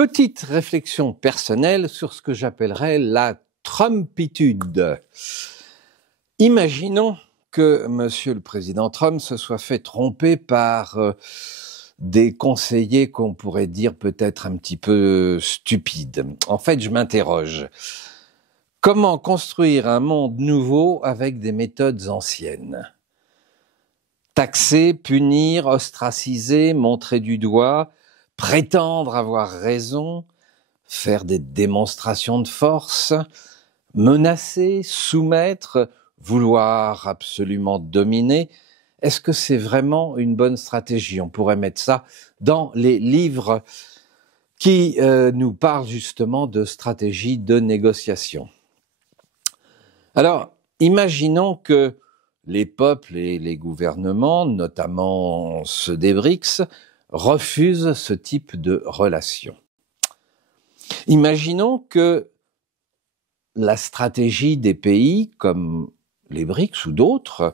Petite réflexion personnelle sur ce que j'appellerais la Trumpitude. Imaginons que Monsieur le Président Trump se soit fait tromper par des conseillers qu'on pourrait dire peut-être un petit peu stupides. En fait, je m'interroge. Comment construire un monde nouveau avec des méthodes anciennes? Taxer, punir, ostraciser, montrer du doigt, prétendre avoir raison, faire des démonstrations de force, menacer, soumettre, vouloir absolument dominer, est-ce que c'est vraiment une bonne stratégie? On pourrait mettre ça dans les livres qui nous parlent justement de stratégie de négociation. Alors, imaginons que les peuples et les gouvernements, notamment ceux des BRICS, refusent ce type de relation. Imaginons que la stratégie des pays comme les BRICS ou d'autres,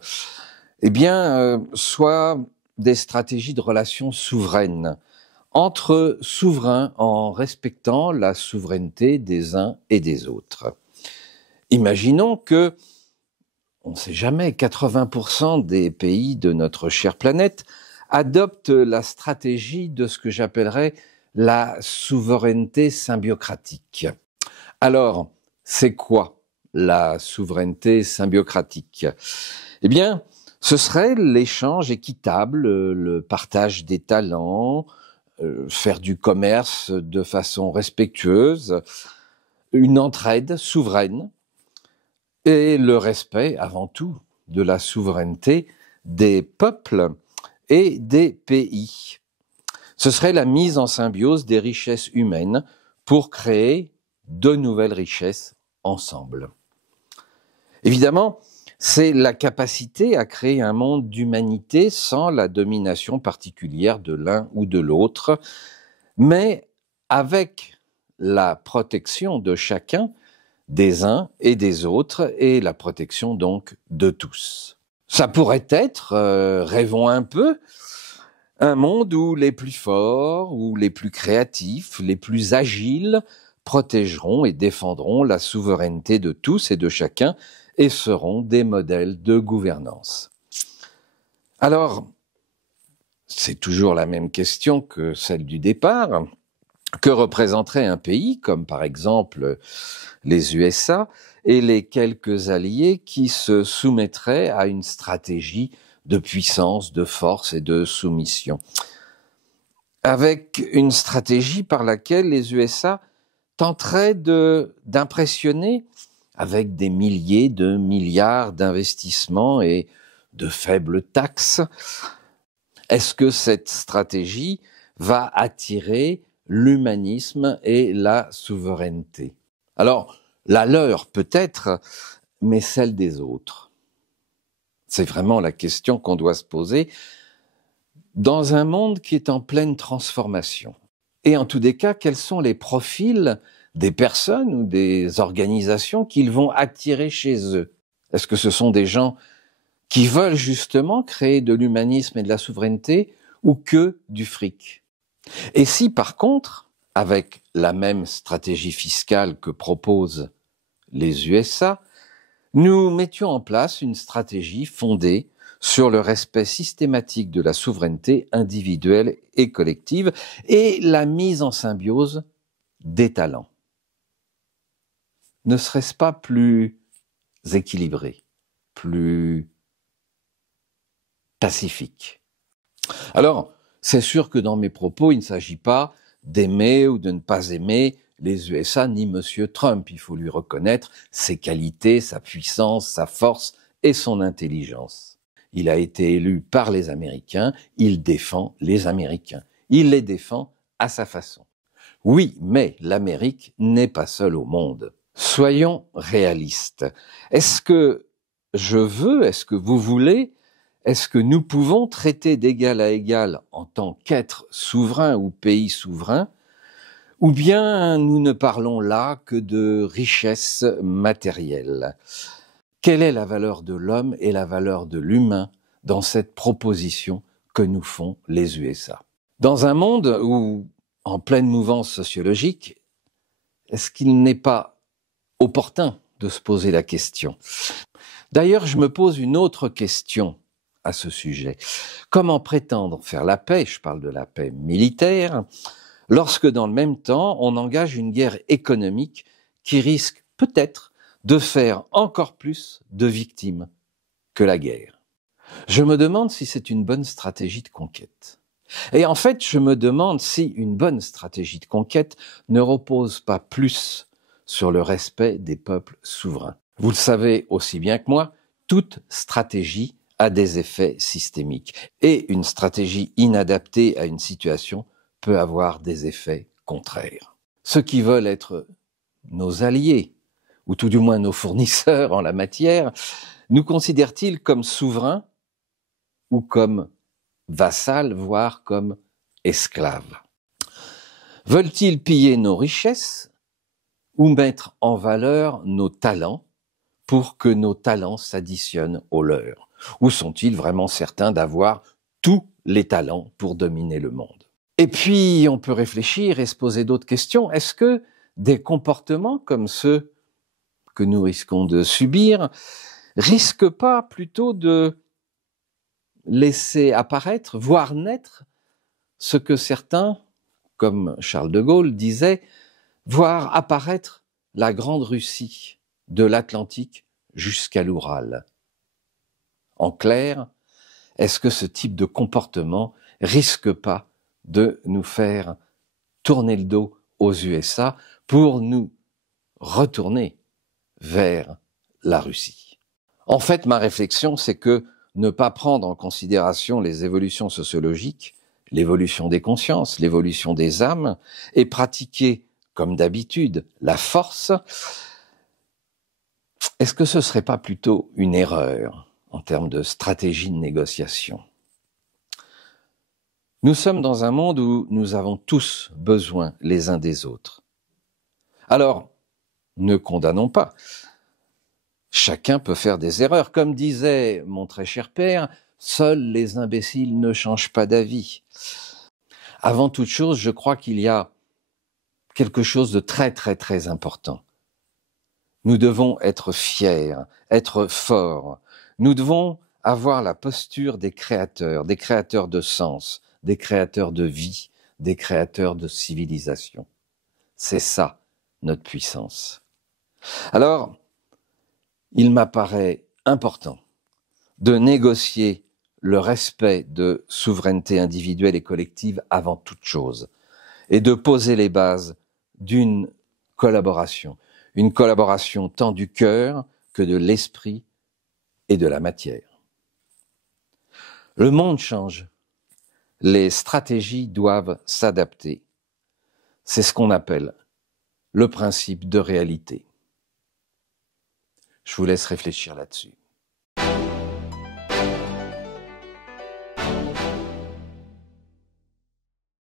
soit des stratégies de relations souveraines, entre souverains en respectant la souveraineté des uns et des autres. Imaginons que, on ne sait jamais, 80% des pays de notre chère planète adoptent la stratégie de ce que j'appellerais la souveraineté symbiocratique. Alors, c'est quoi la souveraineté symbiocratique? Eh bien, ce serait l'échange équitable, le partage des talents, faire du commerce de façon respectueuse, une entraide souveraine et le respect, avant tout, de la souveraineté des peuples et des pays. Ce serait la mise en symbiose des richesses humaines pour créer de nouvelles richesses ensemble. Évidemment, c'est la capacité à créer un monde d'humanité sans la domination particulière de l'un ou de l'autre, mais avec la protection de chacun, des uns et des autres, et la protection donc de tous. Ça pourrait être, rêvons un peu, un monde où les plus forts, ou les plus créatifs, les plus agiles, protégeront et défendront la souveraineté de tous et de chacun et seront des modèles de gouvernance. Alors, c'est toujours la même question que celle du départ. Que représenterait un pays comme par exemple les USA et les quelques alliés qui se soumettraient à une stratégie de puissance, de force et de soumission? Avec une stratégie par laquelle les USA tenteraient d'impressionner avec des milliers de milliards d'investissements et de faibles taxes. Est-ce que cette stratégie va attirer l'humanisme et la souveraineté? Alors, la leur peut-être, mais celle des autres. C'est vraiment la question qu'on doit se poser dans un monde qui est en pleine transformation. Et en tous des cas, quels sont les profils des personnes ou des organisations qu'ils vont attirer chez eux? Est-ce que ce sont des gens qui veulent justement créer de l'humanisme et de la souveraineté ou que du fric? Et si par contre, avec la même stratégie fiscale que proposent les USA, nous mettions en place une stratégie fondée sur le respect systématique de la souveraineté individuelle et collective et la mise en symbiose des talents? Ne serait-ce pas plus équilibré, plus pacifique? Alors, c'est sûr que dans mes propos, il ne s'agit pas d'aimer ou de ne pas aimer les USA ni Monsieur Trump. Il faut lui reconnaître ses qualités, sa puissance, sa force et son intelligence. Il a été élu par les Américains, il défend les Américains. Il les défend à sa façon. Oui, mais l'Amérique n'est pas seule au monde. Soyons réalistes. Est-ce que je veux, est-ce que vous voulez, est-ce que nous pouvons traiter d'égal à égal en tant qu'être souverain ou pays souverain, ou bien nous ne parlons là que de richesse matérielle? Quelle est la valeur de l'homme et la valeur de l'humain dans cette proposition que nous font les USA? Dans un monde où en pleine mouvance sociologique, est-ce qu'il n'est pas opportun de se poser la question? D'ailleurs, je me pose une autre question à ce sujet. Comment prétendre faire la paix, je parle de la paix militaire, lorsque dans le même temps, on engage une guerre économique qui risque peut-être de faire encore plus de victimes que la guerre? Je me demande si c'est une bonne stratégie de conquête. Et en fait, je me demande si une bonne stratégie de conquête ne repose pas plus sur le respect des peuples souverains. Vous le savez aussi bien que moi, toute stratégie a des effets systémiques. Et une stratégie inadaptée à une situation peut avoir des effets contraires. Ceux qui veulent être nos alliés, ou tout du moins nos fournisseurs en la matière, nous considèrent-ils comme souverains ou comme vassals, voire comme esclaves? Veulent-ils piller nos richesses ou mettre en valeur nos talents pour que nos talents s'additionnent aux leurs? Ou sont-ils vraiment certains d'avoir tous les talents pour dominer le monde? Et puis, on peut réfléchir et se poser d'autres questions. Est-ce que des comportements comme ceux que nous risquons de subir risquent pas plutôt de laisser apparaître, voire naître, ce que certains, comme Charles de Gaulle, disaient, voir apparaître la grande Russie de l'Atlantique jusqu'à l'Oural? En clair, est-ce que ce type de comportement risque pas de nous faire tourner le dos aux USA pour nous retourner vers la Russie? En fait, ma réflexion, c'est que ne pas prendre en considération les évolutions sociologiques, l'évolution des consciences, l'évolution des âmes, et pratiquer, comme d'habitude, la force, est-ce que ce serait pas plutôt une erreur en termes de stratégie de négociation? Nous sommes dans un monde où nous avons tous besoin les uns des autres. Alors, ne condamnons pas. Chacun peut faire des erreurs. Comme disait mon très cher père, seuls les imbéciles ne changent pas d'avis. Avant toute chose, je crois qu'il y a quelque chose de très très très important. Nous devons être fiers, être forts. Nous devons avoir la posture des créateurs de sens, des créateurs de vie, des créateurs de civilisation. C'est ça, notre puissance. Alors, il m'apparaît important de négocier le respect de souveraineté individuelle et collective avant toute chose, et de poser les bases d'une collaboration, une collaboration tant du cœur que de l'esprit et de la matière. Le monde change, les stratégies doivent s'adapter. C'est ce qu'on appelle le principe de réalité. Je vous laisse réfléchir là-dessus.